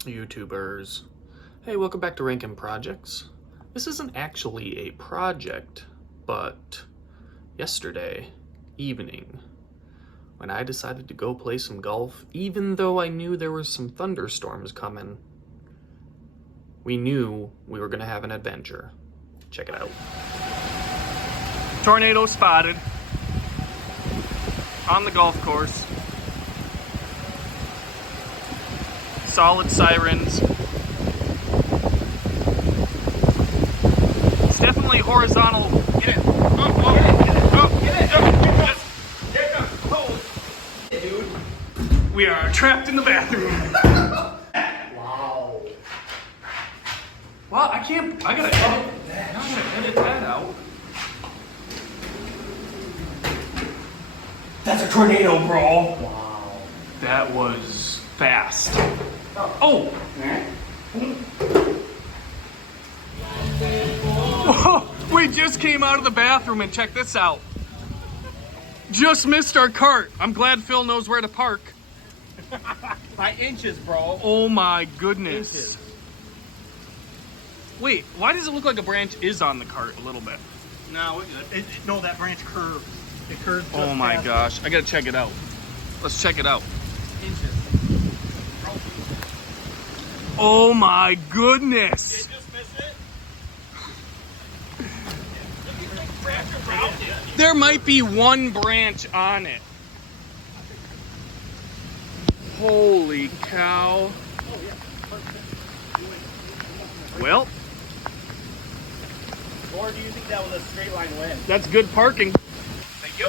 YouTubers. Hey, welcome back to Rankin Projects. This isn't actually a project, but yesterday evening, when I decided to go play some golf, even though I knew there were some thunderstorms coming, we knew we were going to have an adventure. Check it out. Tornado spotted on the golf course. Solid sirens. It's definitely horizontal. Get it. Get it. Dude. We are trapped in the bathroom. Wow. Well, I gotta edit that out. That's a tornado, bro. Wow. That was fast. Oh! Whoa! We just came out of the bathroom and check this out. Just missed our cart. I'm glad Phil knows where to park. By inches, bro. Oh my goodness. Inches. Wait, why does it look like a branch is on the cart a little bit? No, no, that branch curved. It curved. Oh my gosh. I gotta check it out. Let's check it out. Inches. Oh my goodness. Did you just miss it? There might be one branch on it. Holy cow. Well, Or do you think that was a straight line win? that's good parking. Thank you.